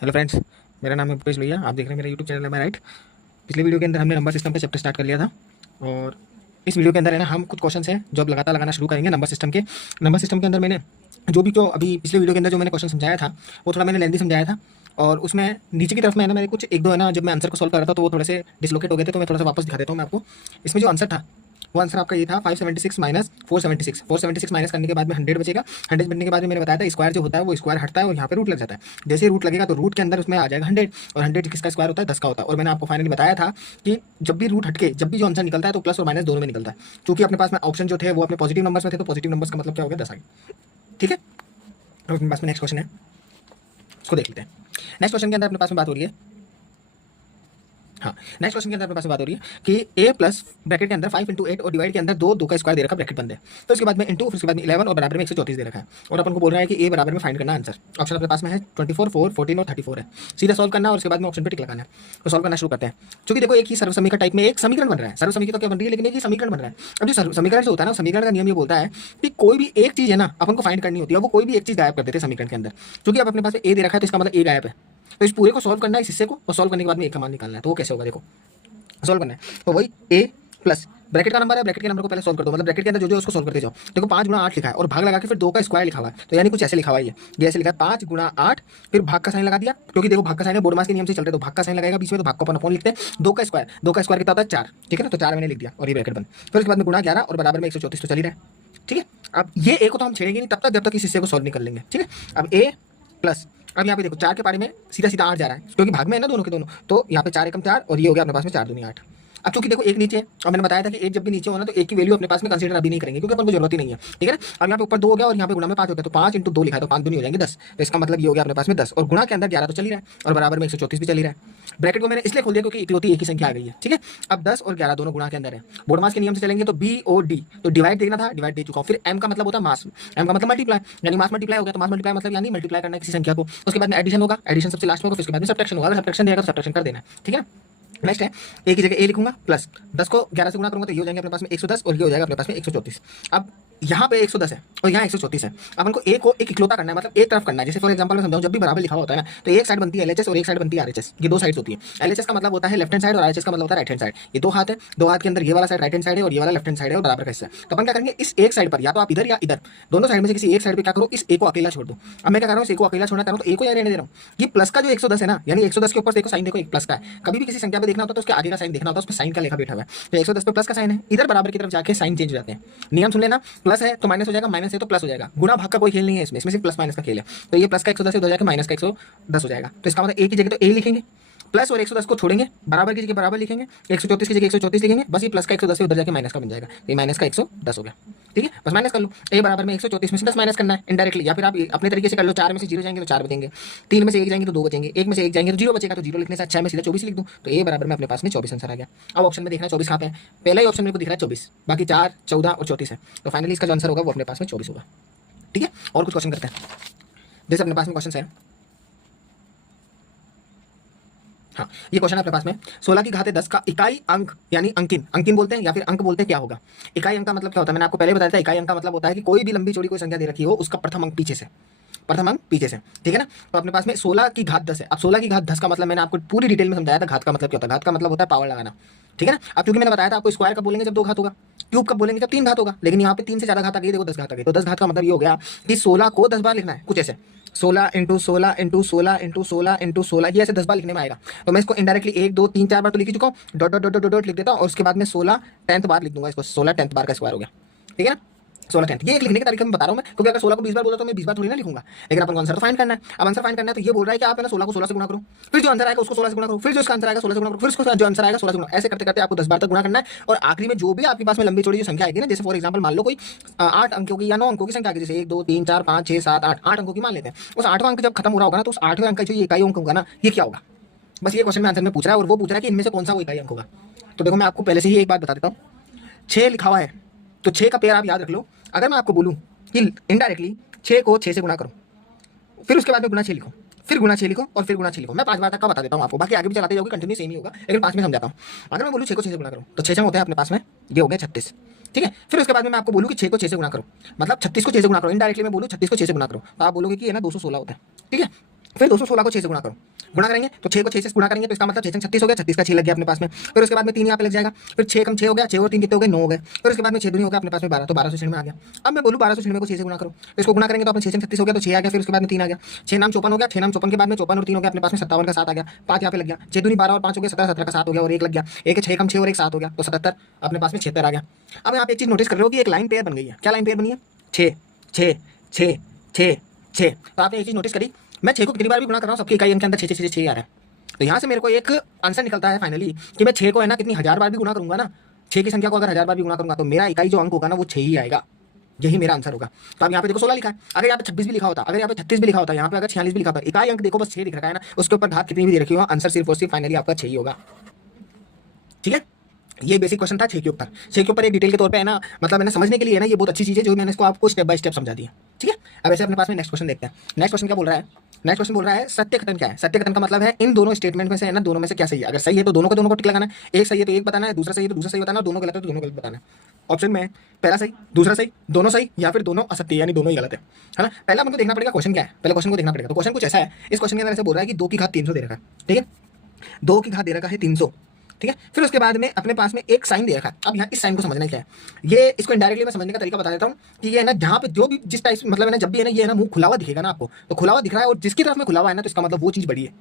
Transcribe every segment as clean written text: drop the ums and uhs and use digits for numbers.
Hello friends, मेरा नाम है भूपेश भैया। आप देख रहे हैं मेरा यूट्यूब चैनल है मैं राइट। पिछले वीडियो के अंदर हमने नंबर सिस्टम का चैप्टर स्टार्ट कर लिया था और इस वीडियो के अंदर है ना हम कुछ क्वेश्चन हैं जो अब लगातार लगाना शुरू करेंगे नंबर सिस्टम के अंदर मैंने जो अभी पिछले वीडियो के अंदर जो मैंने क्वेश्चन समझाया था वो थोड़ा मैंने लेंदी समझाया था और उसमें नीचे की तरफ में है ना मेरे कुछ एक दो है ना जब मैं आंसर को सॉल्व कर रहा था तो वो थोड़े से डिसलोकेट हो गए थे, तो मैं थोड़ा सा वापस दिखा देता हूँ मैं आपको। इसमें जो आंसर था वो आंसर आपका ये था 576 माइनस 476 माइनस करने के बाद में 100 बचेगा। 100 बनने के बाद में मैंने बताया था स्क्वायर जो होता है वो स्क्वायर हटता है और यहाँ पे रूट लग जाता है। जैसे ही रूट लगेगा तो रूट के अंदर उसमें आ जाएगा 100 और 100 किसका स्क्वायर होता है 10 का होता है। और मैंने आपको फाइनली बताया था कि जब भी रूट हटके जब भी जो आंसर निकलता है तो प्लस और माइनस दोनों में निकलता है। क्योंकि अपने पास में ऑप्शन जो थे वो अपने पॉजिटिव नंबर्स में थे तो पॉजिटिव नंबर्स का मतलब क्या हो गया 10 आ गया। ठीक है, अब अपने पास में नेक्स्ट क्वेश्चन है, उसको देख लेते हैं। नेक्स्ट क्वेश्चन के अंदर अपने पास में बात हो रही है, हाँ नेक्स्ट क्वेश्चन के अंदर अपने पास बात हो रही है कि a प्लस ब्रैकेट के अंदर 5 इंटू 8 और डिवाइड के अंदर दो का स्क्वायर दे रखा ब्रैकेट बंद है। तो उसके बाद में इंटू, फिर उसके बाद में 11 और बराबर में 134 दे रखा है और अपन को बोल रहा है कि a बराबर में फाइंड करना आंसर। ऑप्शन अपने पास में है 24, 4, 14 और 34 है। सीधा सॉल्व करना और उसके बाद में ऑप्शन पे टिक लगाना है। तो सॉल्व करना शुरू करते हैं। क्योंकि देखो एक ही सर्वसमीकरण टाइप में एक समीकरण बन रहा है, सर्वसमीकरण तो क्या बन रही है लेकिन एक ही समीकरण बन रहा है। अब जो समीकरण जो होता है ना, समीकरण का नियम ये बोलता है कि कोई भी एक चीज है ना अपन को फाइंड करनी होती है, वो कोई भी एक चीज गायब कर देते हैं समीकरण के अंदर। क्योंकि अब अपने पास ए दे रखा है तो इसका मतलब ए गायब है। तो इस पूरे को सॉल्व करना है, इस हिस्से को, और सॉल्व करने के बाद में एक का मान निकालना है। तो वो कैसे होगा देखो, सॉल्व करना है तो वही a प्लस ब्रैकेट का नंबर है, ब्रैकेट के नंबर को पहले सॉल्व कर दो, मतलब ब्रैकेट के अंदर जो जो उसको सॉल्व करते जाओ। देखो 5 गुणा 8 लिखा है और भाग लगा के फिर 2 का स्क्वायर लिखा हुआ है, तो यानी कुछ ऐसे लिखा हुआ है ये ऐसे लिखा है 5 गुणा 8, फिर भाग का साइन लगा दिया। क्योंकि देखो भाग का साइन है, बोर्ड मास के नियम से चलते तो भाग का साइन लगाएगा बीच में, तो भाग को अपन अपॉन लिखते हैं। 2 का स्क्वायर कितना होता है 4, ठीक है ना, तो 4 मैंने लिख दिया और ये ब्रैकेट बंद। फिर उसके बाद में गुणा 11 और बराबर में 134 तो चल ही रहा है। ठीक है, अब ये ए को तो हम छेड़ेंगे नहीं तब तक जब तक इस हिस्से को सॉल्व नहीं कर लेंगे। ठीक है, अब ए प्लस, अब यहाँ पे देखो 4 के पारे में सीधा सीधा 8 जा रहा है क्योंकि भाग में है ना दोनों के दोनों, तो यहाँ पे 4 एकम 4 और ये हो गया अपने पास में 4 दूनी 8। अब चूंकि देखो एक नीचे है और मैंने बताया था कि एक जब भी नीचे होना तो एक की वैल्यू अपने पास में कंसीडर अभी नहीं करेंगे क्योंकि अपन को जरूरत ही नहीं है। ठीक है ना, अब यहाँ पे ऊपर 2 हो गया और यहाँ पे गुणा में 5 हो गया, तो 5 इंटू 2 लिखा है तो 5 दूनी हो जाएंगे 10। तो इसका मतलब ये हो गया अपने पास में 10 और गुणा के अंदर 11 तो चल ही रहा है और बराबर में 134 भी चल ही रहा है। ब्रैकेट को मैंने इसलिए खोल दिया क्योंकि इकलौती एक ही संख्या आ गई है। ठीक है, अब 10 और 11 दोनों गुणा के अंदर है। बोर्ड मास के नियम से चलेंगे तो बी ओ डी, तो डिवाइड देखना था, डिवाइड दे चुका हूँ। फिर एम का मतलब होता है मास, एम का मतलब मल्टीप्लाई, यानी मास मल्टीप्लाई हो गया, तो मास मल्टीप्लाई मतलब यानी मल्टीप्लाई करना है किसी संख्या को। उसके बाद में एडिशन होगा, एडिशन सबसे लास्ट में होगा, फिर उसके बाद में सब्ट्रैक्शन होगा, अगर सब्ट्रैक्शन देगा तो सब्ट्रैक्शन कर देना। ठीक है, नेक्स्ट है ए की जगह ए लिखूंगा प्लस 10 को 11 से गुणा करूंगा तो ये हो जाएंगे अपने पास में 110 और ये हो जाएगा अपने पास में 134। अब यहाँ पे 110 है और यहाँ 134 है। अपन को ए को एक इकलौता करना है, मतलब एक तरफ करना है। जैसे फॉर एग्जांपल मैं समझाऊं, जब भी बराबर लिखा हुआ होता है ना तो एक साइड बनती है एलएचएस और एक साइड बनती है आरएचएस। ये दो साइड्स होती है। एलएचएस का मतलब होता है लेफ्ट हैंड साइड और आरएचएस का मतलब होता है राइट हैंड साइड। ये दो हाथ है, दो हाथ के अंदर ये वाला साइड राइट हैंड साइड है और ये वाला लेफ्ट हैंड साइड है और बराबर का हिस्सा है। तो अपन क्या करेंगे, इस एक साइड पर या तो आप इधर या इधर दोनों साइड में से किसी एक साइड पे क्या करो, इस ए को अकेला छोड़ दो। अब मैं क्या कर रहा हूँ, इस ए को अकेला छोड़ना चाह रहा हूँ तो ए को यहाँ रहने दे रहा हूँ। ये प्लस का जो 110 है ना, यानी 110 के ऊपर देखो साइन, देखो एक प्लस का है। कभी भी किसी संख्या पे देखना होता है तो उसके आगे का साइन देखना होता है, उसमें साइन का लेखा बैठा हुआ है। तो 110 पे प्लस का साइन है, इधर बराबर की तरफ जाके साइन चेंज हो जाते हैं। नियम सुन लेना, प्लस है तो माइनस हो जाएगा, माइनस है तो प्लस हो जाएगा। गुणा भाग का कोई खेल नहीं है इसमें सिर्फ प्लस माइनस का खेल है। तो ये प्लस का 110 उधर जाके माइनस का 110 हो जाएगा। तो इसका मतलब ए की जगह तो ए लिखेंगे प्लस और 110 को छोड़ेंगे, बराबर की जगह बराबर लिखेंगे, 134 की जगह 134 लिखेंगे, बस ये प्लस का 110 उधर जाके माइनस का बन जाएगा। ये माइनस का 110 हो गया। ठीक है, बस माइनस कर लो, ए बराबर में 134 में से 10 माइनस करना है इनडायरेक्टली, या फिर आप अपने तरीके से कर लो। 4 में से 0 जाएंगे तो 4 बचेंगे, 3 में से 1 जाएंगे तो 2 बचेंगे, 1 में से 1 जाएंगे तो 0 बचेगा, तो 0 लिखने से अच्छा मैं सीधा 24 लिख दूं। तो ए बराबर में अपने पास में 24 आंसर आ गया। अब ऑप्शन में देखना 24 कहाँ पे है, पहला ही ऑप्शन मेरे को दिख रहा है 24, बाकी 4, 14 और 34 है। तो फाइनली इसका जो आंसर होगा वो अपने पास में 24 होगा। ठीक है, और कुछ क्वेश्चन करते हैं। जैसे अपने पास में क्वेश्चन है, हाँ ये क्वेश्चन है अपने पास में 16 की घात 10 का इकाई अंक यानी अंकिन, अंकिन बोलते हैं या फिर अंक बोलते हैं, क्या होगा। इकाई अंक का मतलब क्या होता है, मैंने आपको पहले बताया था। इकाई अंक का मतलब होता है कि कोई भी लंबी चौड़ी कोई संख्या दे रखी हो उसका प्रथम अंक पीछे से, प्रथम अंक पीछे से। ठीक है ना, तो अपने पास में 16 की घात 10 है। अब 16 की घात 10 का मतलब मैंने आपको पूरी डिटेल में समझाया था। घात का मतलब क्या होता है, घात का मतलब होता है पावर लगाना। ठीक है ना, अब क्योंकि मैंने बताया था आपको स्क्वायर कब बोलेंगे जब 2 घात होगा, क्यूब कब बोलेंगे जब 3 घात होगा, लेकिन यहाँ पे 3 से ज्यादा घात आ गई, देखो 10 घात आ गई। तो 10 घात का मतलब ये हो गया कि 16 को 10 बार लिखना है, कुछ ऐसे 16 इंटू 16 इंटू 16 इंटू 16 इंटू 16, ये ऐसे 10 बार लिखने में आएगा। तो मैं इसको इनडायरेक्टली 1 2 3 4 बार तो लिख चुका हूँ, डॉट डॉट डॉट डॉट लिख देता हूँ और उसके बाद में 16 10th बार लिख दूंगा इसको, 16 10th बार का स्क्वायर हो गया। ठीक है ना, 16 10th, ये एक लिखने की तरीका मैं बता रहा हूँ मैं, क्योंकि अगर 16 को 20 बार बोला तो मैं 20 बार थोड़ी ना लिखूंगा। लेकिन अपन को आंसर तो फाइंड करना है। अब आंसर फाइंड करना है तो ये बोल रहा है कि आप है ना 16 को 16 से गुणा करो, फिर जो आंसर आएगा उसको 16 से गुणा करो, फिर जो इसका आंसर आएगा 16 से गुणा करो, फिर उसको जो आंसर आएगा 16 से गुणा, ऐसे करते करते आपको 10 बार तक गुणा करना है। और आखिरी में जो भी आपके पास में लंबी चौड़ी जो संख्या आएगी ना, जैसे फॉर एग्जाम्पल मान लो कोई 8 अंकों की या 9 अंकों की संख्या आएगी, जैसे 1 2 3 4 5 6 7 8 8 अंकों की मान लेते हैं। उस 8वां अंक जब खत्म हो रहा होगा ना तो उस 8वें अंक का जो ये इकाई अंक होगा ना, ये क्या होगा, बस ये क्वेश्चन में आंसर में पूछ रहा है। और वो पूछ रहा है कि इनमें से कौन सा वो इकाई अंक होगा। तो देखो मैं आपको पहले से ही एक बात बता देता हूँ, 6 लिखा हुआ है तो 6 का पेयर आप याद रख लो। अगर मैं आपको बोलूँ कि इनडायरेक्टली 6 को 6 से गुणा करो, फिर उसके बाद में गुणा 6 लिखो, फिर गुणा 6 लिखो और फिर गुणा 6 लिखो, मैं 5 बार तक का बता देता हूँ आपको, बाकी आगे भी चलाते जाओगे कंटिन्यू सेम ही होगा, लेकिन 5 में समझाता हूँ। अगर मैं बोलूँ 6 को 6 से गुणा करो तो 6 होते हैं अपने पास में, ये हो गया 36। ठीक है, फिर उसके बाद में मैं आपको बोलूँ कि 6 को 6 से गुणा करो, मतलब 36 को 6 से गुणा करो, इनडायरेक्टली मैं बोलूँ 36 को 6 से गुणा करो, तो आप बोलोगे कि है ना 216 होता है। ठीक है, फिर 216 को 6 से गुणा करेंगे तो 6 को 6 से गुणा करेंगे तो इसका मतलब 6 से 36 हो गया, 36 का 6 लग गया अपने पास में। फिर उसके बाद में 3 यहाँ पे लग जाएगा, फिर 6 कम 6 हो गया, 6 और 3 कितने हो गए, 9 हो गए। फिर उसके बाद में 6 दूनी हो गया अपने पास में 12, तो 1296 में आ गया। अब मैं बोलूँ 1296 को 6 से गुणा करो, तो इसको गुणा करेंगे तो अपने 6 से 36 हो गया, तो 6 आ गया। फिर उसके बाद में 3 आ गया, 6 नाम 54 हो गया, 6 नाम 54 के बाद में 54 और 3 हो गया अपने पास में 57 का 7 आ गया, 5 यहाँ पे लग गया। 6 दूनी 12 और 5 हो गया 17, 17 का 7 हो गया और 1 लग गया, 1 6 कम 6 और 1 7 हो गया, तो 77 अपने पास में 76 आ गया। अब यहाँ पे एक चीज नोटिस कर रहे हो कि एक लाइन पेयर बन गई है। क्या लाइन पेयर बनी है? 6 6 6 6 6। तो आपने एक चीज नोटिस करी, मैं 6 को कितनी बार भी गुणा कर रहा हूँ, सबकी इकाई अंक के अंदर 6 6 6 आ रहा है। तो यहाँ से मेरे को एक आंसर निकलता है फाइनली कि मैं 6 को है ना कितनी 1000 बार भी गुणा करूंगा ना, 6 की संख्या को अगर 1000 बार भी गुणा करूंगा तो मेरा इकाई जो अंक होगा ना वो 6 ही आएगा। यही मेरा आंसर होगा। तो अब यहाँ पे देखो 16 लिखा है, अगर यहाँ पे 26 भी लिखा होता, अगर यहाँ पे 36 भी लिखा होता, यहाँ पे अगर 46 भी लिखा होता, इकाई अंक देखो बस 6 दिख रखा है ना, उसके ऊपर घात कितनी भी दे रखी हो, आंसर सिर्फ और सिर्फ फाइनली आपका 6 ही होगा। ठीक है, ये बेसिक क्वेश्चन था 6 के ऊपर। 6 के ऊपर एक डिटेल के तौर पे है ना, मतलब मैंने समझने के लिए है ना, ये बहुत अच्छी चीज़ है जो मैंने इसको आपको स्टेप बाय स्टेप समझा दी है। ठीक है, अब ऐसे अपने पास में नेक्स्ट क्वेश्चन देखते हैं। नेक्स्ट क्वेश्चन क्या बोल रहा है? नेक्स्ट क्वेश्चन बोल रहा है सत्य कथन क्या है। सत्य कथन का मतलब है इन दोनों स्टेटमेंट में से है ना, दोनों में से क्या सही है। अगर सही है तो दोनों को टिक लगाना है, एक सही है तो एक बताना है, दूसरा सही है तो दूसरा सही बताना है, दोनों गलत है तो दोनों गलत बताना है। ऑप्शन में पहला सही, दूसरा सही, दोनों सही, या फिर दोनों असत्य यानी दोनों ही गलत है ना। पहला हमको देखना पड़ेगा क्वेश्चन क्या है, पहले क्वेश्चन को देखना पड़ेगा। तो क्वेश्चन कुछ ऐसा है, इस क्वेश्चन के अंदर ऐसे बोल रहा है कि 2 की घात 300 दे रखा है। ठीक है, 2 की घात दे रखा है 300। ठीक है, फिर उसके बाद में अपने पास में एक साइन दे रखा है। अब यहाँ इस साइन को समझना क्या है, ये इसको इनडायरेक्टली मैं समझने का तरीका बता देता हूँ कि ये है ना, जहाँ पे जो भी जिस टाइप मतलब है ना, जब भी है ना ये है ना मुंह खुला हुआ दिखेगा ना आपको, तो खुला हुआ दिख रहा है और जिसकी तरफ में खुला हुआ है ना, तो इसका मतलब वो चीज बड़ी है।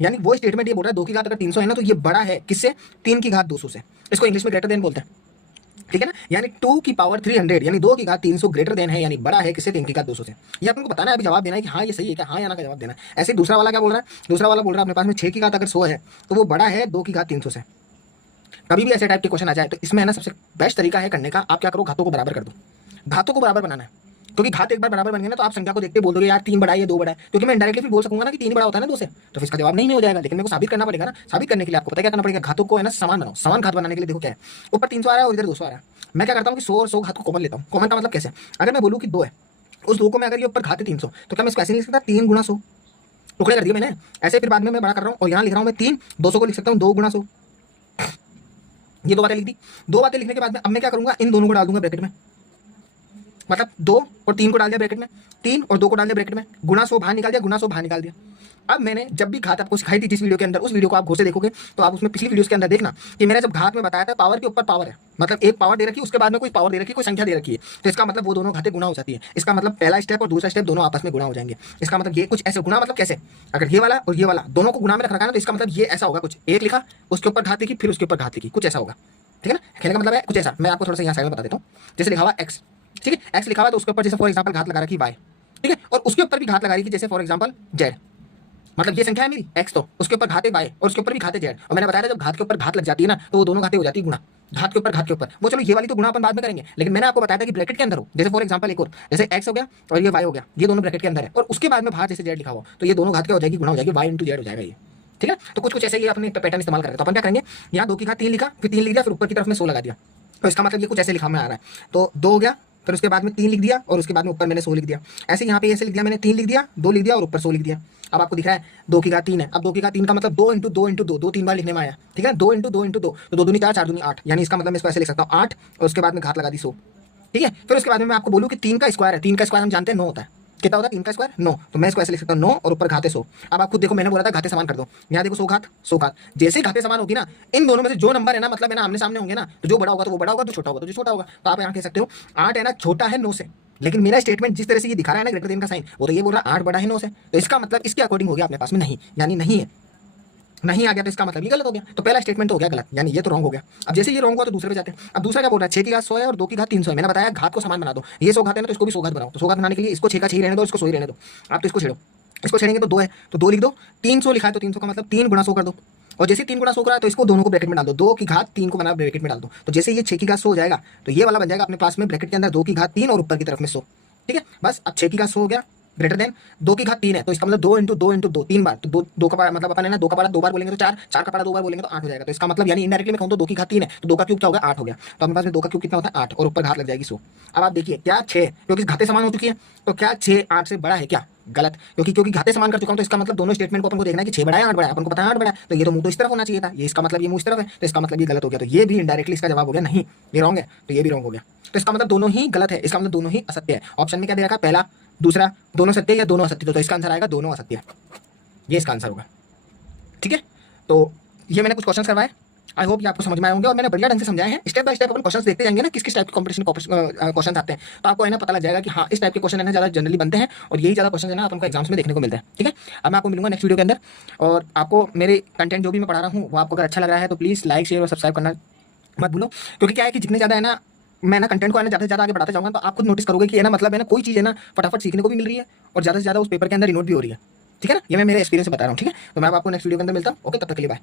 यानी वो स्टेटमेंट ये बोल रहा है 2 की घात अगर 300 है ना, तो ये बड़ा है किससे? 3 की घात 200 से। इसको इंग्लिश में ग्रेटर देन बोलते हैं। ठीक है ना, यानी 2 की पावर 300 यानी 2 की घात 300 ग्रेटर देन है, यानी बड़ा है किससे? 3 की घात 200 से। ये आपको बताना है, अभी जवाब देना है कि हाँ ये सही है क्या, हाँ या ना का जवाब देना है। ऐसे दूसरा वाला क्या बोल रहा है? दूसरा वाला बोल रहा है अपने पास में 6 की घात अगर 100 है तो वो बड़ा है 2 की घात 300 से। कभी भी ऐसे टाइप के क्वेश्चन आ जाए तो इसमें है ना सबसे बेस्ट तरीका है करने का, आप क्या करो, घातों को बराबर कर दो। घातों को बराबर बनाना है, क्योंकि घात एक बार बराबर बन गए ना तो आप संख्या को देखते बोल दोगे यार 3 बड़ा है या 2 बड़ा है, क्योंकि मैं इंडायरेक्टली भी बोल सकूंगा ना कि 3 बड़ा होता है ना 2 से, तो फिर इसका जवाब नहीं हो जाएगा। लेकिन मेरे को साबित करना पड़ेगा ना, साबित करने के लिए आपको पता क्या करना पड़ेगा, घातों को है ना समान बनाओ। समान घात बनाने के लिए देखो क्या है, ऊपर 300 आ रहा है और इधर 200 आ रहा है। मैं क्या करता हूँ कि 100 और 100 घात को कॉमन लेता हूँ। कॉमन का मतलब कैसे? अगर मैं बोलूँ कि 2 है, उस 2 को मैं अगर ये ऊपर घात है 300, तो क्या मैं इसको ऐसे लिख सकता 3 गुणा 100? टुकड़े कर दिए मैंने ऐसे, फिर बाद में मैं बड़ा कर रहा हूँ और यहाँ लिख रहा हूँ मैं 3, 200 को लिख सकता हूँ 2 गुणा 100। ये 2 बातें लिख दी। 2 बातें लिखने के बाद में अब मैं क्या करूंगा, इन दोनों को डाल दूंगा ब्रैकेट में, मतलब 2 और 3 को डाल दिया ब्रैकेट में, 3 और 2 को डाल दिया ब्रैकेट में, गुणा 100 बाहर निकाल दिया, गुणा 100 बाहर निकाल दिया। अब मैंने जब भी घात आपको सिखाई थी जिस वीडियो के अंदर, उस वीडियो को आप घोषे देखोगे तो आप उसमें पिछली वीडियोस के अंदर देखना कि मैंने जब घात में बताया था पावर के ऊपर पावर है, मतलब एक पावर दे रखी है उसके बाद में कोई पावर दे रखी है, कोई संख्या दे रखी है, तो इसका मतलब वो दोनों घातें गुणा हो जाती है। इसका मतलब पहला स्टेप और दूसरा स्टेप दोनों आपस में गुणा हो जाएंगे। इसका मतलब ये कुछ ऐसे गुणा मतलब कैसे, अगर ये वाला और ये वाला दोनों को गुणा में रख रखा है ना, तो इसका मतलब ये ऐसा होगा, कुछ एक लिखा उसके ऊपर घात लिखी फिर उसके ऊपर घात लिखी, कुछ ऐसा होगा। ठीक है ना, कहने का मतलब है कुछ ऐसा। मैं आपको थोड़ा सा यहाँ साइड में बता देता हूँ। जैसे लिखा हुआ एक्स, ठीक है, एक्स लिखा हुआ तो उसके ऊपर जैसे फॉर एग्जांपल घात लगा रखी वाई, ठीक है, और उसके ऊपर भी घात लगा रही थी जैसे फॉर एग्जांपल जेड, मतलब ये संख्या है मेरी एक्स, तो उसके ऊपर घाते वाई और उसके ऊपर भी घाते जेड। और मैंने बताया था जब घात के ऊपर घात लग जाती है ना तो वो दोनों घाते हो जाती है गुणा, घात के ऊपर घात के ऊपर। वो चलो ये वाली तो गुणा अपन बाद में करेंगे, लेकिन मैंने आपको बताया था कि ब्रैकेट के अंदर हो, जैसे फॉर एग्जांपल एक और जैसे एक्स हो गया और ये वाई हो गया, ये दोनों ब्रैकेट के अंदर है और उसके बाद में बाहर जैसे जेड लिखा हो, तो ये दोनों घात क्या हो जाएगी, गुणा हो जाएगी, वाई इंटू जेड हो जाएगा ये। ठीक है, तो कुछ कुछ ऐसे ही अपने पैटर्न इस्तेमाल करेंगे। तो अपन क्या करेंगे, यहाँ 2 की घात 3 लिखा, फिर 3 लिख दिया, फिर ऊपर की तरफ में 100 लगा दिया, तो इसका मतलब ये कुछ ऐसे लिखा में आ रहा है। तो 2 हो गया, फिर उसके बाद में 3 लिख दिया और उसके बाद में ऊपर मैंने 100 लिख दिया। ऐसे यहाँ पे ऐसे लिख दिया मैंने, 3 लिख दिया, 2 लिख दिया और ऊपर 100 लिख दिया। अब आपको दिख रहा है 2 की घात 3 है। अब 2 की घात 3 का मतलब 2 इंटू 2 इंटू 2, 2 3 बार लिखने में आया। ठीक है, 2 इंटू 2 इंटू 2, तो 2 दूनी 4, 4 दूनी 8, यानी इसका मतलब मैं इसको ऐसे लिख सकता हूँ 8 और उसके बाद में घात लगा दी 100। ठीक है, फिर उसके बाद में मैं आपको बोलूँ कि 3 का स्क्वायर है, 3 का स्क्वायर हम जानते हैं 9 होता है। कितना होता है 3 का स्क्वायर? 9। तो मैं इसको ऐसे लिख सकता हूँ 9 और ऊपर घाते 100। अब आप खुद देखो, मैंने बोला था घाते समान कर दो, यहाँ देखो 100 घात 100 घात, जैसे घाते समान होगी ना, इन दोनों में से जो नंबर है ना, मतलब है ना आमने सामने होंगे ना, तो जो बड़ा होगा तो वो बड़ा होगा, जो छोटा होगा तो जो छोटा होगा। तो आप यहाँ कह सकते हो 8 है ना छोटा है 9 से, लेकिन मेरा स्टेटमेंट जिस तरह से ये दिखा रहा है ना ग्रेटर देन का साइन, वो तो ये बोल रहा है 8 बड़ा है 9 से, तो इसका मतलब इसके अकॉर्डिंग हो गया अपने पास में नहीं, यानी नहीं है, नहीं आ गया, तो इसका मतलब ये गलत हो गया। तो पहला स्टेटमेंट तो हो गया गलत, यानी ये तो रॉन्ग हो गया। अब जैसे ये रॉन्ग हुआ तो दूसरे पे जाते हैं। अब दूसरा क्या बोल रहा है, 6 की घात 100 है और 2 की घात 300 है। मैंने बताया घात को समान बना दो, ये 100 घात है ना तो इसको भी 100 घात बनाओ। तो 100 घात बनाने के लिए इसको 6 का 6 रहने दो, इसको 100 ही रहने दो। आप तो इसको छेड़ो, इसको छेड़ेंगे तो 2 है तो 2 लिख दो, 300 लिखा है तो 300 का मतलब 3 गुणा 100 कर दो, और जैसे 3 गुणा 100 करा है तो इसको दोनों को ब्रैकेट में डाल दो, 2 की घात 3 को बना ब्रैकेट में डाल दो। तो जैसे ये 6 की घात 100 हो जाएगा तो ये वाला बन जाएगा अपने पास में ब्रैकेट के अंदर 2 की घात 3 और ऊपर की तरफ में 100। ठीक है, बस अब 6 की घात 100 हो गया ग्रेटर देन 2 की घात 3 है, तो इसका मतलब 2 इंटू 2 इंटू 2 3 बार, तो 2 का पारा मतलब अपन है ना 2 का पारा 2 बार बोलेंगे तो 4, 4 का पारा 2 बार बोलेंगे तो 8 हो जाएगा। तो इसका मतलब यानी इनडायरेक्टली मैं कहूँ तो 2 की घात 3 है तो 2 का क्यूब क्या होगा 8 हो गया। तो अपने पास में 2 का क्यूब कितना होता है 8 और ऊपर घात लग जाएगी 100। अब आप देखिए क्या 6, क्योंकि घातें समान हो चुकी है, तो क्या 6 8 से बड़ा है क्या? गलत, क्योंकि घातें समान कर चुका हूं, तो इसका मतलब दोनों स्टेटमेंट को अपन को देखना है कि 6 बड़ा है 8 बड़ा है, अपन को पता है 8 बड़ा है, तो ये तो मुंह तो इस तरफ होना चाहिए था, ये इसका मतलब ये मुंह इस तरफ है, तो इसका मतलब ये गलत हो गया। तो ये भी इनडायरेक्टली इसका जवाब हो गया नहीं, ये रॉन्ग है, तो ये भी रॉन्ग हो गया। तो इसका मतलब दोनों ही गलत है, इसका मतलब दोनों ही असत्य है। ऑप्शन में क्या दे रखा है, पहला दूसरा दोनों सत्य या दोनों असत्य, तो इसका आंसर आएगा दोनों असत्य। ये इसका आंसर होगा। ठीक है, तो ये मैंने कुछ क्वेश्चन करवाए, आई होप ये आपको समझ में आए होंगे और मैंने बढ़िया ढंग से समझाए हैं। Step by step upon questions देखते जाएंगे ना, किस किस टाइप के कॉम्पिटिशन क्वेश्चन आते हैं, तो आपको है ना पता लग जाएगा कि हाँ इस टाइप के क्वेश्चन है ना ज़्यादा जनरली बनते हैं और यही ज़्यादा क्वेश्चन है ना अपन को एग्जाम्स में देखने को मिलते हैं। ठीक है, अब मैं आपको मिलूंगा नेक्स्ट वीडियो के अंदर, और आपको मेरे कंटेंट जो भी मैं पढ़ा रहा हूँ वो आपको अगर अच्छा लग रहा है तो प्लीज़ लाइक शेयर और सब्सक्राइब करना मत भूलो, क्योंकि क्या है कि जितने ज़्यादा है ना मैं ना कंटेंट को है ना ज़्यादा से ज़्यादा आगे बढ़ाते जाऊँगा, तो आप खुद नोटिस करोगे कि है ना मतलब है ना कोई चीज़ है ना फटाफट सीखने को भी मिल रही है और ज़्यादा से ज़्यादा उस पेपर के अंदर इनोट भी हो रही है। ठीक है ना, ये मैं मेरे एक्सपीरियंस से बता रहा हूँ। ठीक है, तो मैं आपको नेक्स्ट वीडियो के अंदर मिलता हूँ। ओके, तब तक के लिए बाय।